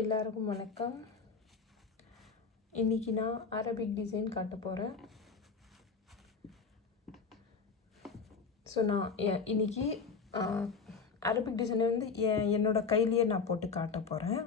எல்லாருக்கும் வணக்கம். இன்றைக்கி நான் அரபிக் டிசைன் காட்ட போகிறேன். ஸோ நான் இன்றைக்கி அரபிக் டிசைனை வந்து என்னோடய கையிலேயே நான் போட்டு காட்ட போகிறேன்.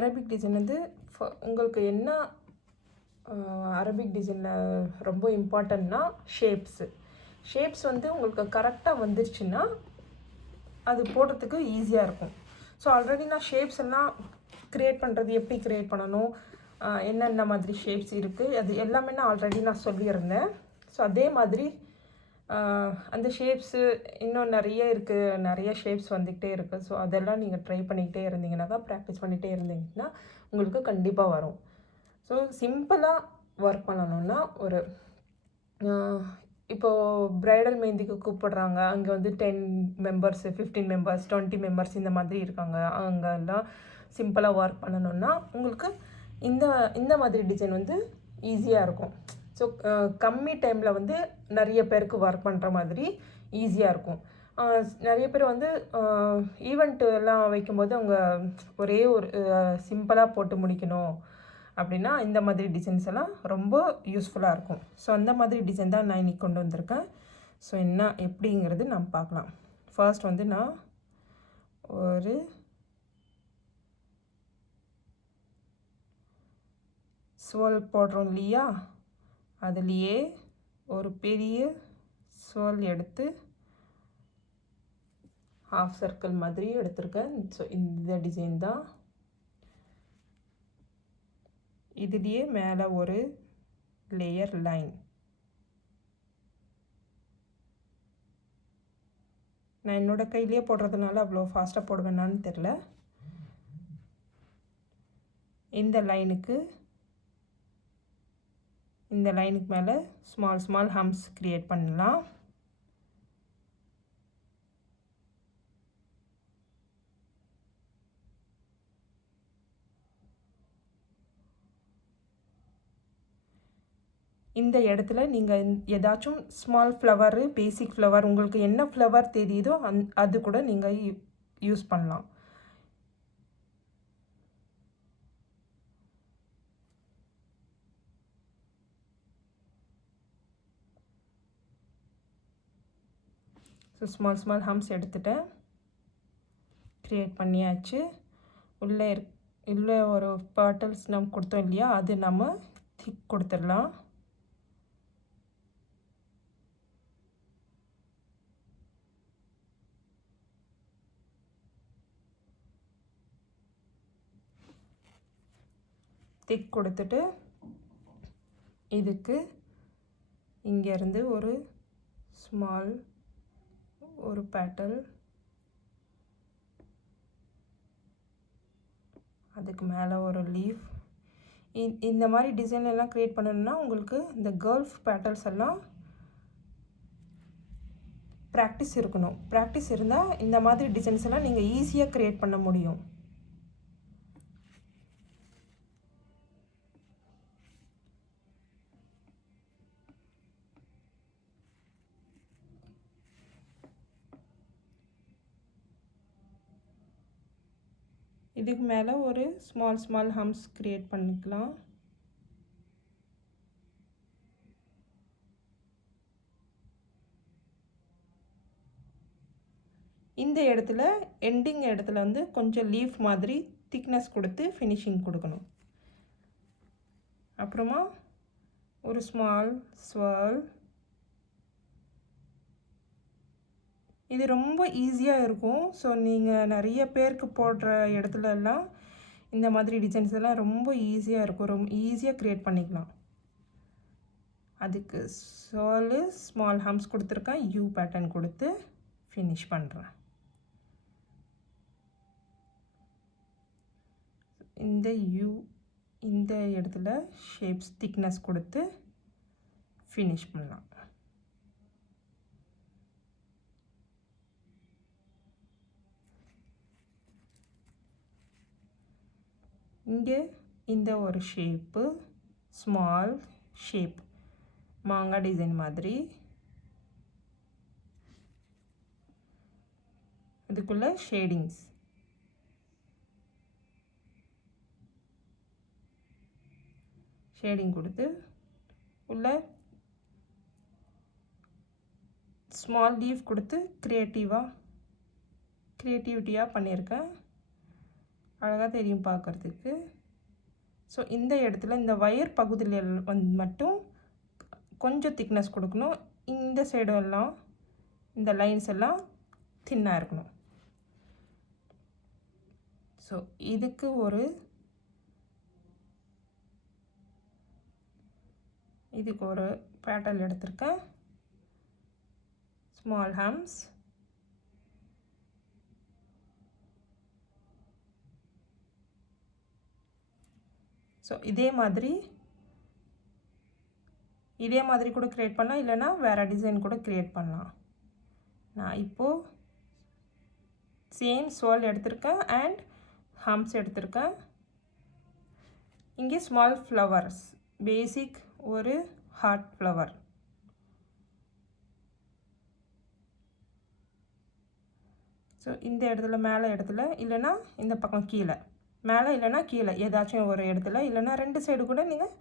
அரபிக் டிசைன் வந்து உங்களுக்கு என்ன அரபிக் டிசைனில் ரொம்ப இம்பார்ட்டன்ட்னா ஷேப்ஸ் வந்து உங்களுக்கு கரெக்டாக வந்துருச்சுன்னா அது போடுறதுக்கு ஈஸியாக இருக்கும். ஸோ ஆல்ரெடி நான் ஷேப்ஸ் எல்லாம் க்ரியேட் பண்ணுறது எப்படி க்ரியேட் பண்ணணும், என்னென்ன மாதிரி ஷேப்ஸ் இருக்குது, அது எல்லாமே நான் ஆல்ரெடி நான் சொல்லியிருந்தேன். ஸோ அதே மாதிரி அந்த ஷேப்ஸு இன்னும் நிறைய இருக்குது, நிறைய ஷேப்ஸ் வந்துக்கிட்டே இருக்குது. ஸோ அதெல்லாம் நீங்கள் ட்ரை பண்ணிக்கிட்டே இருந்தீங்கன்னாக்கா, ப்ராக்டிஸ் பண்ணிகிட்டே இருந்தீங்கன்னா உங்களுக்கு கண்டிப்பாக வரும். ஸோ சிம்பிளாக ஒர்க் பண்ணணுன்னா ஒரு இப்போது ப்ரைடல் மெஹந்திக்கு கூப்பிடுறாங்க, அங்கே வந்து 10 மெம்பர்ஸு 15 மெம்பர்ஸ் 20 மெம்பர்ஸ் இந்த மாதிரி இருக்காங்க. அங்கெல்லாம் சிம்பிளாக ஒர்க் பண்ணணுன்னா உங்களுக்கு இந்த மாதிரி டிசைன் வந்து ஈஸியாக இருக்கும். ஸோ கம்மி டைமில் வந்து நிறைய பேருக்கு ஒர்க் பண்ணுற மாதிரி ஈஸியாக இருக்கும். நிறைய பேர் வந்து ஈவெண்ட்டு எல்லாம் வைக்கும்போது அவங்க ஒரே ஒரு சிம்பிளாக போட்டு முடிக்கணும் அப்படின்னா இந்த மாதிரி டிசைன்ஸ் எல்லாம் ரொம்ப யூஸ்ஃபுல்லாக இருக்கும். ஸோ அந்த மாதிரி டிசைன் தான் நான் இன்றைக்கி கொண்டு வந்திருக்கேன். ஸோ என்ன எப்படிங்கிறது நம்ம பார்க்கலாம். ஃபர்ஸ்ட் வந்து நான் ஒரு ஸ்வர்ல் போடுறோம் இல்லையா, அதுலேயே ஒரு பெரிய ஸ்வர்ல் எடுத்து ஹாஃப் சர்க்கிள் மாதிரி எடுத்திருக்கேன். ஸோ இந்த டிசைன் தான். இதுலேயே மேலே ஒரு லேயர் லைன். நான் என்னோடய கையிலேயே போடுறதுனால அவ்வளோ ஃபாஸ்ட்டாக போடுவேனான்னு தெரில. இந்த லைனுக்கு மேலே ஸ்மால் ஹம்ஸ் க்ரியேட் பண்ணலாம். இந்த இடத்துல நீங்கள் ஏதாச்சும் ஸ்மால் ஃப்ளவரு, பேசிக் ஃப்ளவர், உங்களுக்கு என்ன ஃப்ளவர் தெரியுதோ அது கூட நீங்கள் யூஸ் பண்ணலாம். ஸோ ஸ்மால் ஹம்ஸ் எடுத்துட்டேன், க்ரியேட் பண்ணியாச்சு. உள்ளே ஒரு பாட்டல்ஸ் நம்ம கொடுத்தோம் இல்லையா, அது நம்ம திக் கொடுத்துடலாம். திக் கொடுத்துட்டு இதுக்கு இங்கேருந்து ஒரு ஸ்மால் ஒரு பேட்டல், அதுக்கு மேலே ஒரு லீஃப். இந்த மாதிரி டிசைன் எல்லாம் க்ரியேட் பண்ணணுன்னா உங்களுக்கு இந்த கல்ஃப் பேட்டல்ஸ் எல்லாம் ப்ராக்டிஸ் இருக்கணும். ப்ராக்டிஸ் இருந்தால் இந்த மாதிரி டிசைன்ஸ் எல்லாம் நீங்கள் ஈஸியாக க்ரியேட் பண்ண முடியும். இதுக்கு மேலே ஒரு ஸ்மால் ஹம்ஸ் க்ரியேட் பண்ணிக்கலாம். இந்த இடத்துல எண்டிங் இடத்துல வந்து கொஞ்சம் லீஃப் மாதிரி திக்னஸ் கொடுத்து ஃபினிஷிங் கொடுக்கணும். அப்புறமா ஒரு ஸ்மால் ஸ்வர்ல். இது ரொம்ப ஈஸியாக இருக்கும். ஸோ நீங்கள் நிறைய பேருக்கு போடுற இடத்துலலாம் இந்த மாதிரி டிசைன்ஸ் எல்லாம் ரொம்ப ஈஸியாக இருக்கும், ரொம்ப ஈஸியாக க்ரியேட் பண்ணிக்கலாம். அதுக்கு ஸ்வர்லு ஸ்மால் ஹம்ஸ் கொடுத்துருக்கேன், யூ பேட்டர்ன் கொடுத்து ஃபினிஷ் பண்ணுறேன். இந்த இடத்துல ஷேப்ஸ் திக்னஸ் கொடுத்து ஃபினிஷ் பண்ணலாம். இங்கே இந்த ஒரு ஷேப்பு ஸ்மால் ஷேப் மாங்காய் டிசைன் மாதிரி, இதுக்குள்ள ஷேடிங்ஸ் ஷேடிங் கொடுத்து உள்ள ஸ்மால் லீஃப் கொடுத்து க்ரியேட்டிவிட்டியாக பண்ணியிருக்கேன். அழகாக தெரியும் பார்க்குறதுக்கு. ஸோ இந்த இடத்துல இந்த வயர் பகுதியில் மட்டும் கொஞ்சம் திக்னஸ் கொடுக்கணும். இந்த சைடும் எல்லாம் இந்த லைன்ஸ் எல்லாம் தின்னாக இருக்கணும். ஸோ இதுக்கு ஒரு பேட்டர்ன் எடுத்திருக்கேன். ஸ்மால் ஹேம்ஸ், ஸோ இதே மாதிரி கூட க்ரியேட் பண்ணலாம், இல்லைனா வேறு டிசைன் கூட க்ரியேட் பண்ணலாம். நான் இப்போது சேம் ஸ்வால் எடுத்திருக்கேன் அண்ட் ஹம்ஸ் எடுத்திருக்கேன். இங்கே ஸ்மால் ஃப்ளவர்ஸ், பேசிக் ஒரு ஹார்ட் ஃப்ளவர். ஸோ இந்த இடத்துல மேலே இடத்துல இல்லைனா இந்த பக்கம் கீழே, மேலே இல்லைனா கீழே ஏதாச்சும் ஒரு இடத்துல, இல்லைனா 2 சைடு கூட நீங்கள்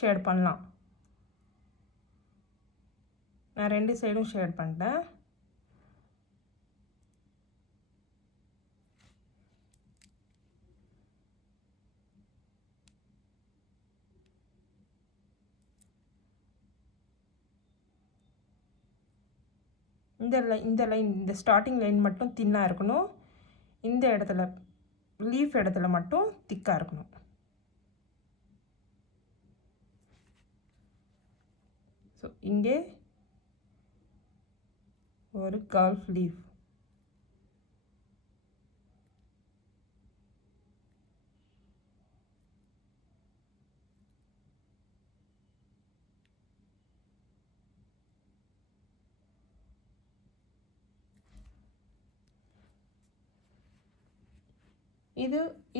ஷேட் பண்ணலாம். நான் 2 சைடும் ஷேட் பண்ணிட்டேன். இந்த லைன், இந்த ஸ்டார்டிங் லைன் மட்டும் தின்னாக இருக்கணும். இந்த இடத்துல லீஃப் இடத்துல மட்டும் திக்காக இருக்கணும். ஸோ இங்கே ஒரு கால்ஃப் லீஃப்,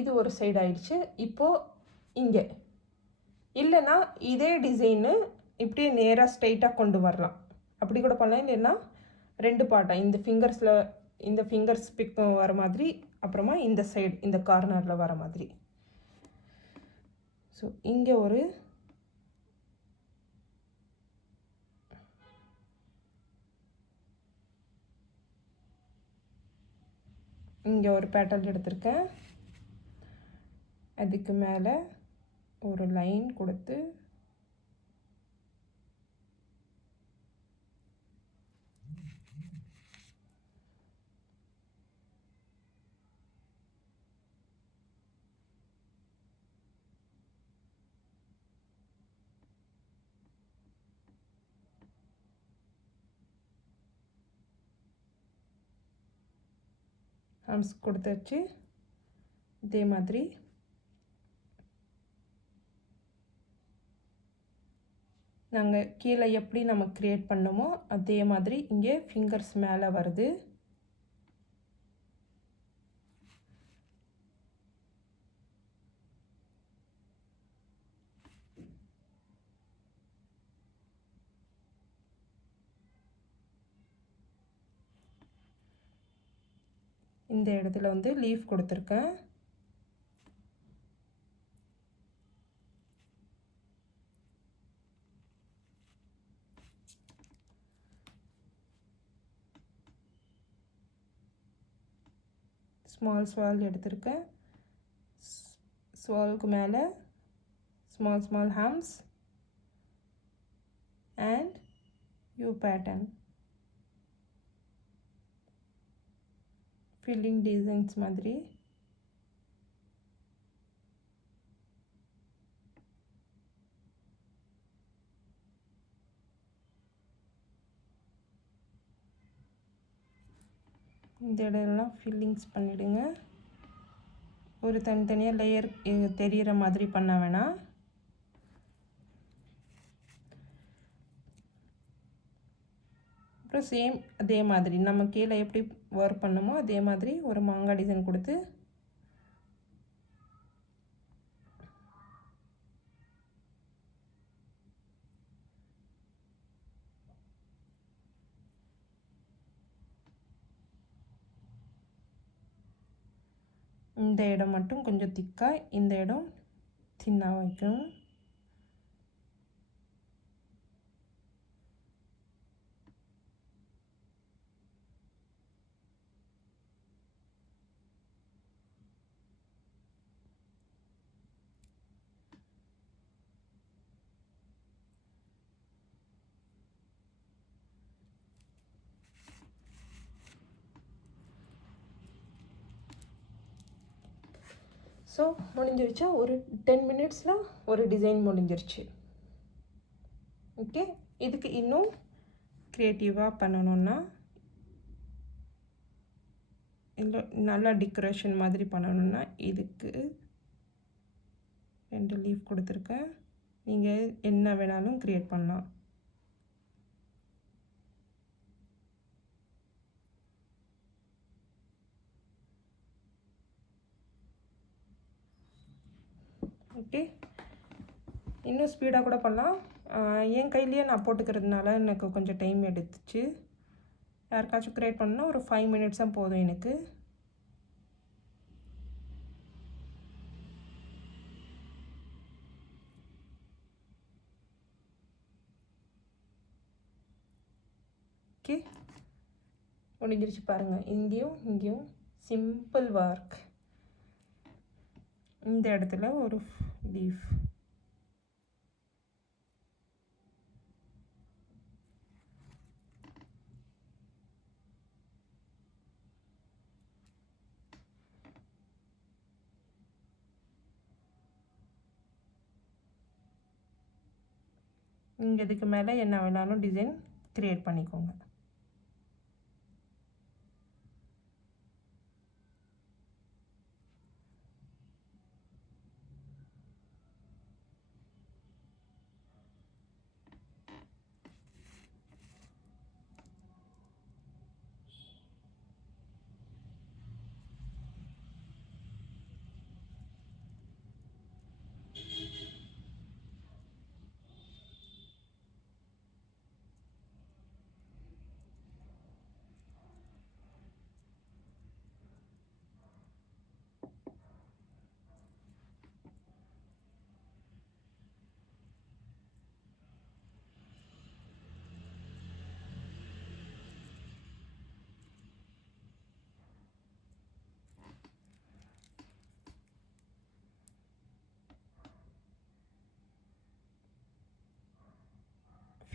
இது ஒரு சைடு ஆயிடுச்சு. இப்போது இங்கே இல்லைன்னா இதே டிசைனு இப்படியே நேராக ஸ்ட்ரைட்டாக கொண்டு வரலாம், அப்படி கூட பண்ணலாம். இல்லைன்னா 2 பார்ட்டாக இந்த ஃபிங்கர்ஸ் பிக் வர மாதிரி, அப்புறமா இந்த சைடு இந்த கார்னரில் வர மாதிரி. ஸோ இங்கே ஒரு பேட்டர்ன் எடுத்திருக்கேன். அதுக்கு மேலே ஒரு லைன் கொடுத்து ஹம்ஸ் கொடுத்தாச்சு. இதே மாதிரி நாங்கள் கீழே எப்படி நம்ம க்ரியேட் பண்ணோமோ அதே மாதிரி இங்கே ஃபிங்கர்ஸ் மேலே வருது. இந்த இடத்துல லீஃப் கொடுத்துருக்கேன். ஸ்மால் ஸ்வால் எடுத்திருக்கேன். ஸ்வாலுக்கு மேலே small hems and U pattern, filling designs மாதிரி. இந்த இடம்லாம் ஃபில்லிங்ஸ் பண்ணிவிடுங்க. ஒரு தனித்தனியாக லேயர் தெரிகிற மாதிரி பண்ண வேணாம். அப்புறம் சேம் அதே மாதிரி நம்ம கீழே எப்படி ஒர்க் பண்ணமோ அதே மாதிரி ஒரு மாங்காய் டிசைன் கொடுத்து இந்த இடம் மட்டும் கொஞ்சம் திக்காக, இந்த இடம் தின்னாக வைக்கணும். ஸோ முடிஞ்சிருச்சா, ஒரு 10 மினிட்ஸில் ஒரு டிசைன் முடிஞ்சிருச்சு. ஓகே, இதுக்கு இன்னும் க்ரியேட்டிவாக பண்ணணுன்னா, இல்லை நல்லா டெக்கரேஷன் மாதிரி பண்ணணுன்னா, இதுக்கு 2 லீஃப் கொடுத்துருக்கேன். நீங்கள் என்ன வேணாலும் க்ரியேட் பண்ணலாம். ஓகே, இன்னும் ஸ்பீடாக கூட பண்ணலாம். என் கையிலேயே நான் போட்டுக்கிறதுனால எனக்கு கொஞ்சம் டைம் எடுத்துச்சு. யாருக்காச்சும் க்ரியேட் பண்ணால் ஒரு 5 மினிட்ஸ் தான் போதும் எனக்கு. ஓகே, முடிஞ்சிருச்சு பாருங்கள். இங்கேயும் இங்கேயும் சிம்பிள் ஒர்க். இந்த இடத்துல ஒரு லீஃப். இங்கே இதுக்கு மேலே என்ன வேணாலும் டிசைன் க்ரியேட் பண்ணிக்கோங்க.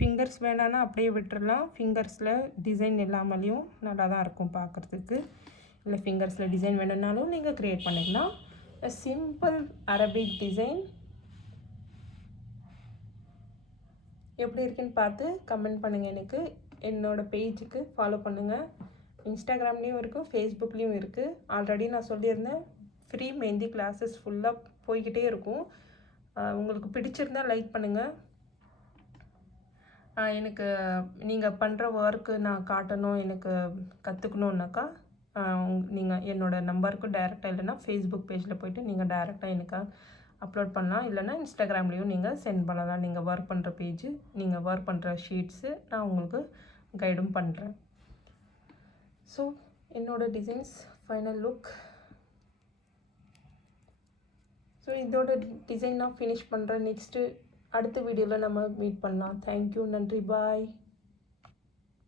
ஃபிங்கர்ஸ் வேணான்னா அப்படியே விட்டுறலாம். ஃபிங்கர்ஸில் டிசைன் இல்லாமலேயும் நல்லா தான் இருக்கும் பார்க்குறதுக்கு. இல்லை ஃபிங்கர்ஸில் டிசைன் வேணும்னாலும் நீங்கள் க்ரியேட் பண்ணிக்கலாம். சிம்பிள் அரபிக் டிசைன் எப்படி இருக்குன்னு பார்த்து கமெண்ட் பண்ணுங்கள். எனக்கு என்னோடய பேஜுக்கு ஃபாலோ பண்ணுங்கள். இன்ஸ்டாகிராம்லேயும் இருக்குது, ஃபேஸ்புக்லேயும் இருக்குது. ஆல்ரெடி நான் சொல்லியிருந்தேன், ஃப்ரீ மெஹந்தி கிளாஸஸ் ஃபுல்லாக போய்கிட்டே இருக்கும். உங்களுக்கு பிடிச்சிருந்தால் லைக் பண்ணுங்கள். எனக்கு நீங்கள் பண்ணுற ஒர்க்கு நான் காட்டணும், எனக்கு கற்றுக்கணுன்னாக்கா நீங்கள் என்னோடய நம்பருக்கு டைரெக்டாக, இல்லைன்னா ஃபேஸ்புக் பேஜில் போய்ட்டு நீங்கள் டைரெக்டாக எனக்கு அப்லோட் பண்ணலாம். இல்லைன்னா இன்ஸ்டாகிராம்லேயும் நீங்கள் சென்ட் பண்ணலாம். நீங்கள் ஒர்க் பண்ணுற பேஜு, நீங்கள் ஒர்க் பண்ணுற ஷீட்ஸு நான் உங்களுக்கு கைடும் பண்ணுறேன். ஸோ என்னோடய டிசைன்ஸ் ஃபைனல் லுக். ஸோ இதோட டிசைன் நான் ஃபினிஷ் பண்ணுறேன். நெக்ஸ்ட்டு அடுத்த வீடியோவில் நம்ம மீட் பண்ணலாம். தேங்க்யூ, நன்றி, பாய்.